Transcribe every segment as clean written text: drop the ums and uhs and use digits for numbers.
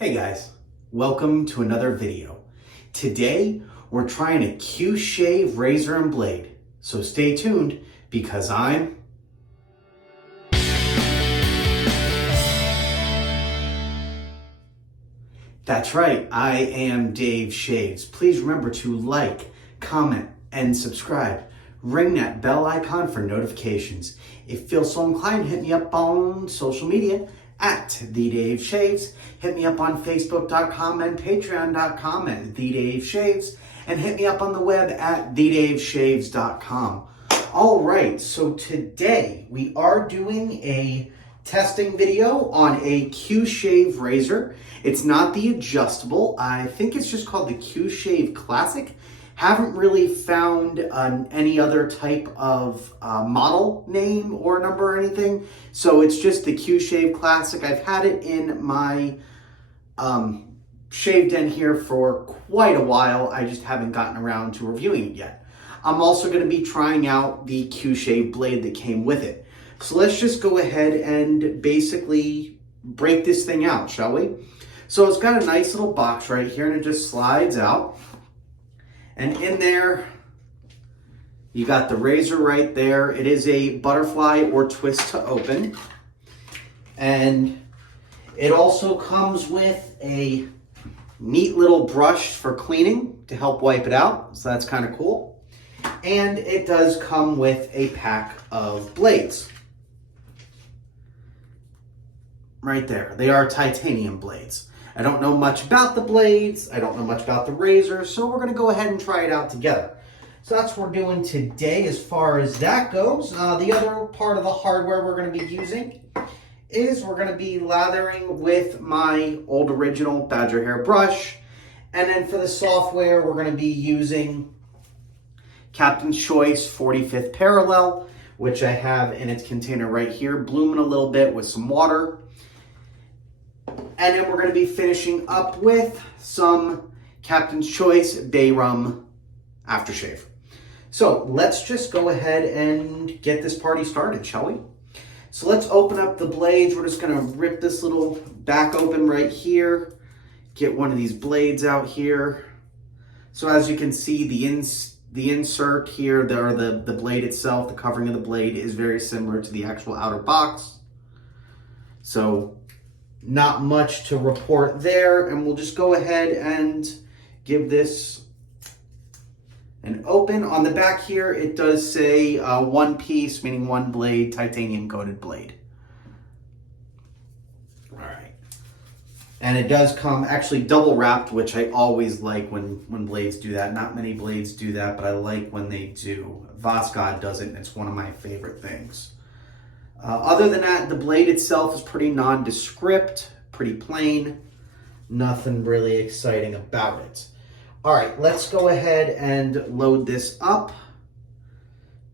Hey guys, welcome to another video. Today, we're trying a QShave razor and blade. So stay tuned because That's right, I am Dave Shaves. Please remember to like, comment, and subscribe. Ring that bell icon for notifications. If you feel so inclined, hit me up on social media at The Dave Shaves. Hit me up on Facebook.com and Patreon.com at The Dave Shaves. And hit me up on the web at TheDaveShaves.com. All right, so today we are doing a testing video on a QShave razor. It's not the adjustable. I think it's just called the QShave Classic. Haven't really found any other type of model name or number or anything. So it's just the QShave Classic. I've had it in my shave den here for quite a while. I just haven't gotten around to reviewing it yet. I'm also going to be trying out the QShave blade that came with it. So let's just go ahead and basically break this thing out, shall we? So it's got a nice little box right here and it just slides out. And in there, you got the razor right there. It is a butterfly or twist to open. And it also comes with a neat little brush for cleaning to help wipe it out. So that's kind of cool. And it does come with a pack of blades. Right there. They are titanium blades. I don't know much about the blades. I don't know much about the razor. So we're going to go ahead and try it out together. So that's what we're doing today as far as that goes. The other part of the hardware we're going to be using is we're going to be lathering with my old original badger hair brush. And then for the software, we're going to be using Captain's Choice 45th Parallel, which I have in its container right here, blooming a little bit with some water. And then we're going to be finishing up with some Captain's Choice Bay Rum Aftershave. So let's just go ahead and get this party started, shall we? So let's open up the blades. We're just going to rip this little back open right here. Get one of these blades out here. So as you can see, the insert here, the blade itself, the covering of the blade is very similar to the actual outer box. So not much to report there, and we'll just go ahead and give this an open. On the back here, it does say one piece, meaning one blade, titanium coated blade. All right. And it does come actually double wrapped, which I always like when blades do that. Not many blades do that, but I like when they do. Voskhod does it, and it's one of my favorite things. Other than that, the blade itself is pretty nondescript, pretty plain. Nothing really exciting about it. All right, let's go ahead and load this up.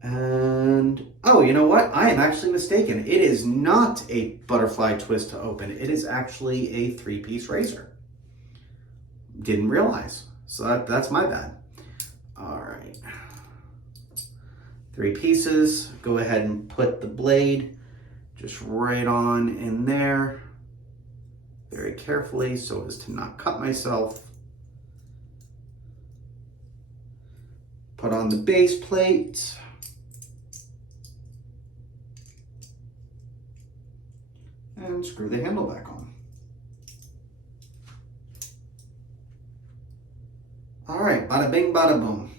And, oh, you know what? I am actually mistaken. It is not a butterfly twist to open. It is actually a 3-piece razor. Didn't realize. So that's my bad. All right. 3 pieces. Go ahead and put the blade just right on in there very carefully so as to not cut myself. Put on the base plate. And screw the handle back on. All right, bada bing, bada boom.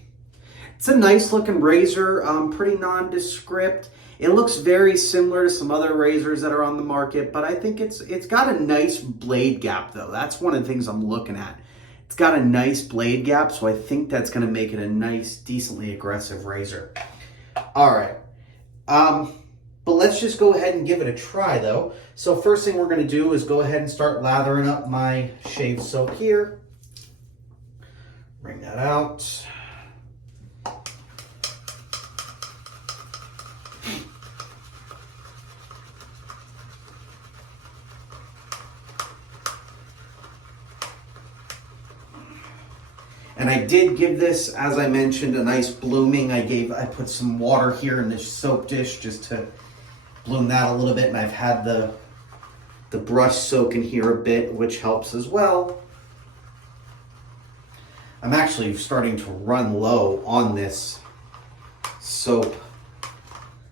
It's a nice looking razor, pretty nondescript. It looks very similar to some other razors that are on the market, but I think it's got a nice blade gap though. That's one of the things I'm looking at. It's got a nice blade gap, so I think that's gonna make it a nice, decently aggressive razor. All right, but let's just go ahead and give it a try though. So first thing we're gonna do is go ahead and start lathering up my shave soap here. Bring that out. And I did give this, as I mentioned, a nice blooming. I put some water here in the soap dish just to bloom that a little bit. And I've had the the brush soak in here a bit, which helps as well. I'm actually starting to run low on this soap. I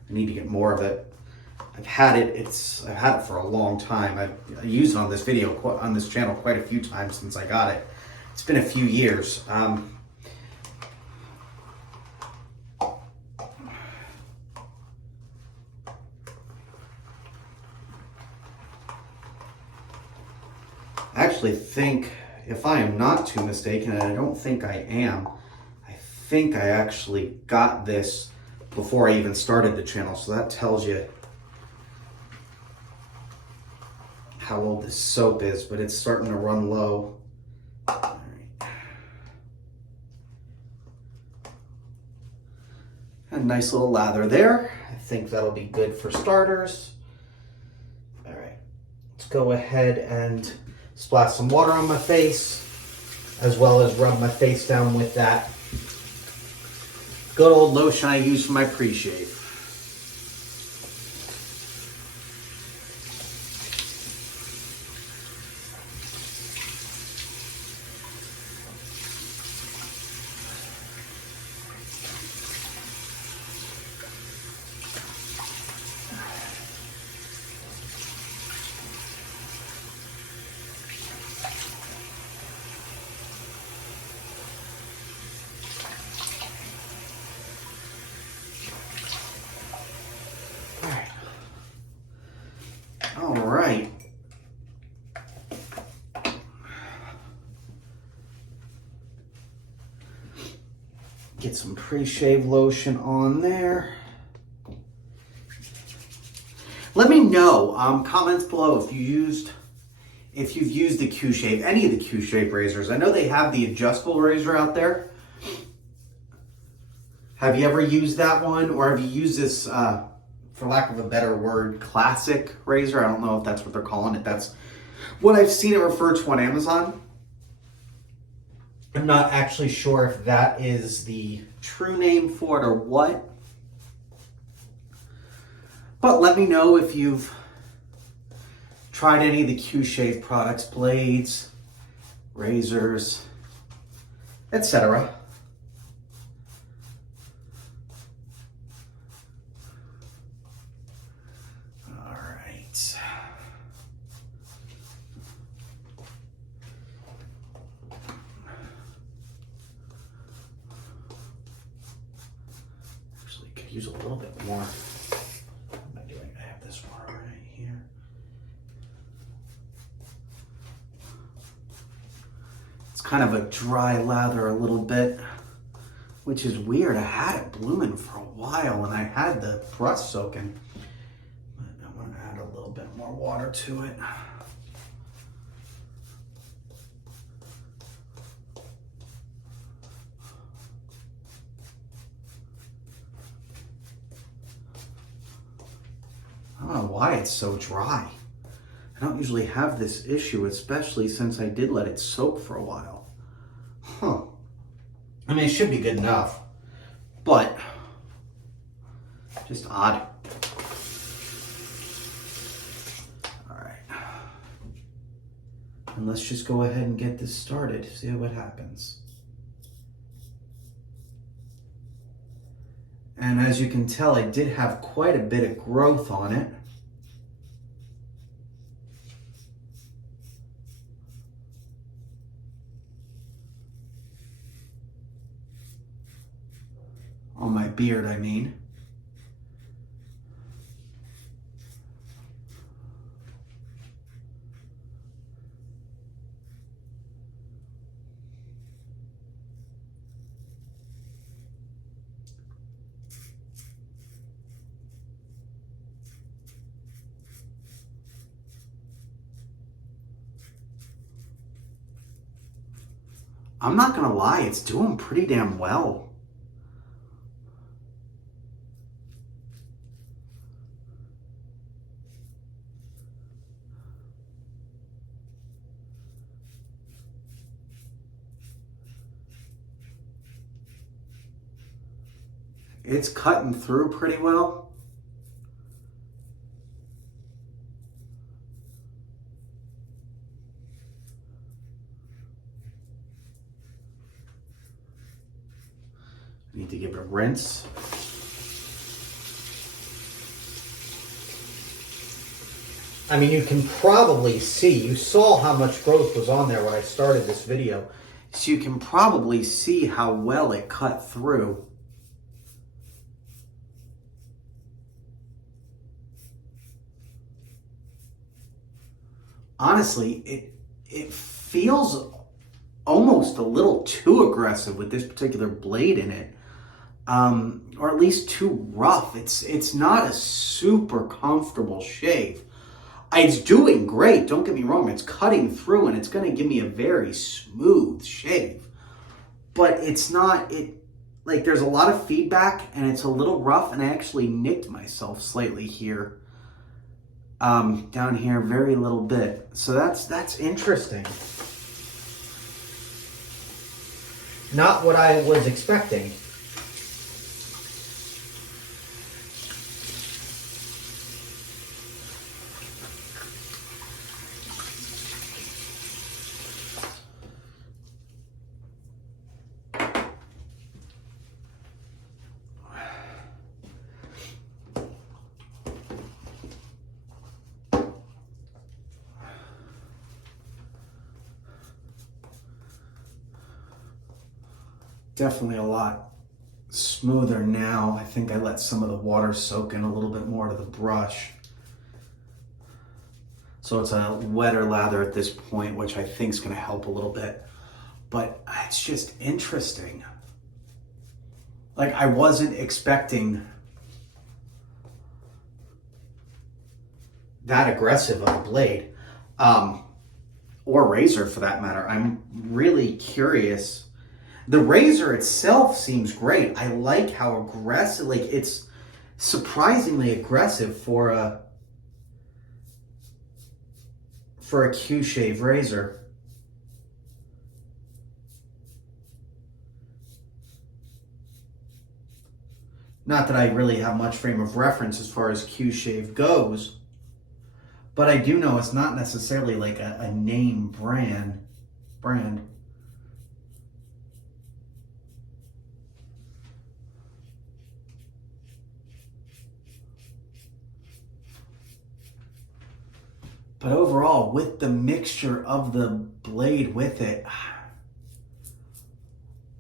need to get more of it. I've had it for a long time. I've used it on this channel quite a few times since I got it. It's been a few years. I actually think, if I am not too mistaken, and I don't think I am, I think I actually got this before I even started the channel, so that tells you how old this soap is, but it's starting to run low. All right. A nice little lather there. I think that'll be good for starters. All right, let's go ahead and splash some water on my face, as well as rub my face down with that good old lotion I use for my pre-shave. All right. Get some pre-shave lotion on there. Let me know, comments below if you've used the QShave, any of the QShave razors. I know they have the adjustable razor out there. Have you ever used that one, or have you used this, for lack of a better word, classic razor? I don't know if that's what they're calling it. That's what I've seen it referred to on Amazon. I'm not actually sure if that is the true name for it or what. But let me know if you've tried any of the QShave products, blades, razors, etc. All right. Actually, could use a little bit more. What am I doing? I have this one right here. It's kind of a dry lather a little bit, which is weird. I had it blooming for a while and I had the brush soaking, but I want to add a little bit more water to it. I don't know why it's so dry. I don't usually have this issue, especially since I did let it soak for a while. Huh. I mean, it should be good enough, but just odd. All right. And let's just go ahead and get this started, see what happens. And as you can tell, I did have quite a bit of growth on it. On my beard, I mean. I'm not gonna lie, it's doing pretty damn well. It's cutting through pretty well. Need to give it a rinse. I mean, you can probably see, you saw how much growth was on there when I started this video. So you can probably see how well it cut through. Honestly, it feels almost a little too aggressive with this particular blade in it. Or at least too rough. It's not a super comfortable shave. It's doing great, don't get me wrong. It's cutting through and it's going to give me a very smooth shave. But it's not, like there's a lot of feedback and it's a little rough, and I actually nicked myself slightly here. Down here, very little bit. So that's interesting. Not what I was expecting. Definitely a lot smoother now. I think I let some of the water soak in a little bit more to the brush. So it's a wetter lather at this point, which I think is going to help a little bit. But it's just interesting. Like, I wasn't expecting that aggressive of a blade. Or razor for that matter. I'm really curious. The razor itself seems great. I like how aggressive, like it's surprisingly aggressive for a QShave razor. Not that I really have much frame of reference as far as QShave goes, but I do know it's not necessarily like a name brand. But overall, with the mixture of the blade with it,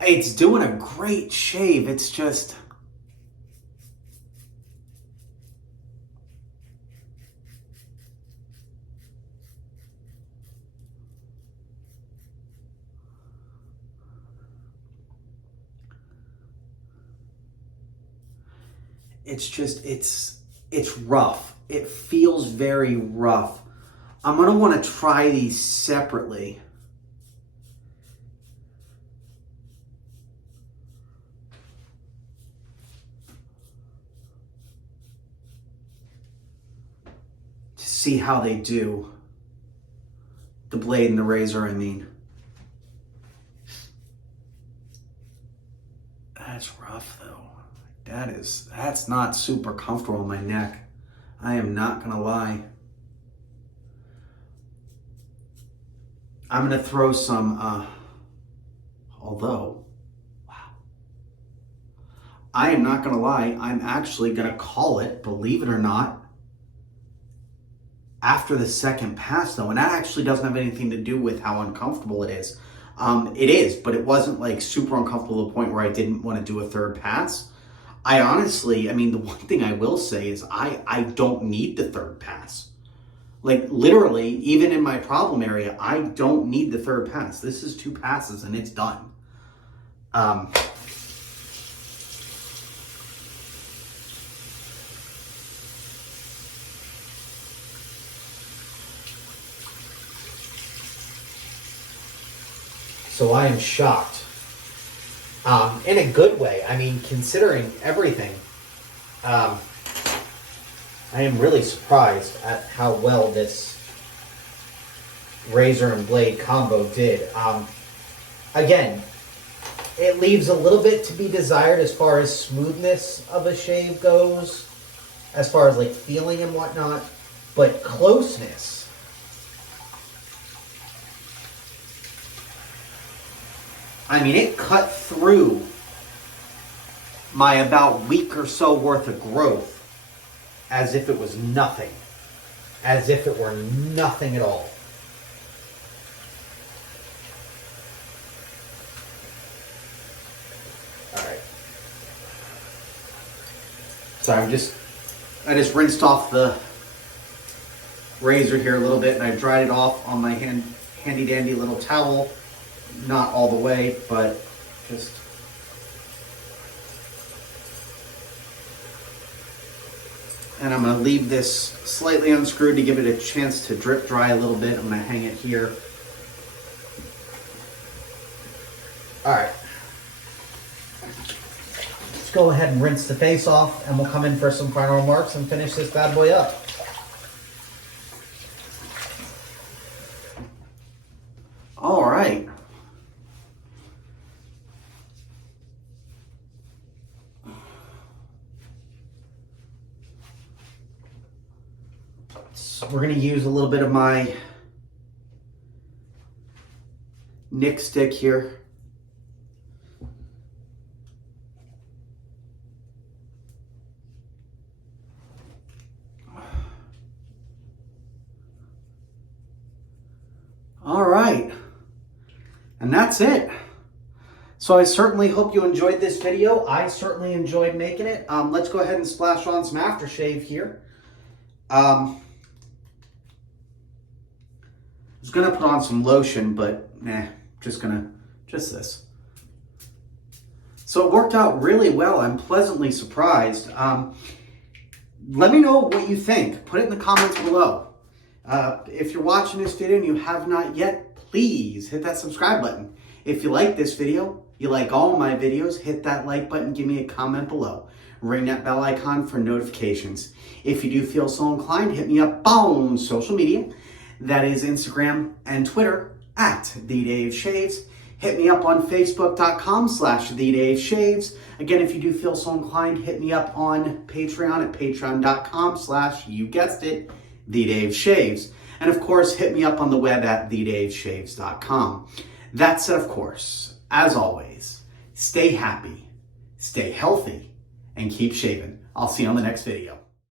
it's doing a great shave. It's just, it's rough. It feels very rough. I'm going to want to try these separately. To see how they do. The blade and the razor, I mean. That's rough though. That's not super comfortable on my neck. I am not going to lie. I'm going to throw some, although, wow. I am not going to lie, I'm actually going to call it, believe it or not, after the second pass though. And that actually doesn't have anything to do with how uncomfortable it is. It is, but it wasn't like super uncomfortable to the point where I didn't want to do a third pass. I honestly, I mean, the one thing I will say is I don't need the third pass. Like literally, even in my problem area, I don't need the third pass. This is 2 passes and it's done. So I am shocked. In a good way. I mean, considering everything, I am really surprised at how well this razor and blade combo did. Again, it leaves a little bit to be desired as far as smoothness of a shave goes, as far as like feeling and whatnot, but closeness. I mean, it cut through my about week or so worth of growth as if it was nothing. As if it were nothing at all. Alright. So I just rinsed off the razor here a little bit, and I dried it off on my handy dandy little towel. Not all the way, but just and I'm going to leave this slightly unscrewed to give it a chance to drip dry a little bit. I'm going to hang it here. All right. Let's go ahead and rinse the face off, and we'll come in for some final remarks and finish this bad boy up. All right. So we're going to use a little bit of my Nick stick here. All right. And that's it. So I certainly hope you enjoyed this video. I certainly enjoyed making it. Let's go ahead and splash on some aftershave here. I was gonna put on some lotion, but nah, just this. So it worked out really well. I'm pleasantly surprised. Let me know what you think. Put it in the comments below. If you're watching this video and you have not yet, please hit that subscribe button. If you like this video, you like all my videos, hit that like button, give me a comment below. Ring that bell icon for notifications. If you do feel so inclined, hit me up on social media. That is Instagram and Twitter at TheDaveShaves. Hit me up on Facebook.com/TheDaveShaves. Again, if you do feel so inclined, hit me up on Patreon at Patreon.com/ you guessed it, TheDaveShaves. And of course, hit me up on the web at TheDaveShaves.com. That said, of course, as always, stay happy, stay healthy, and keep shaving. I'll see you on the next video.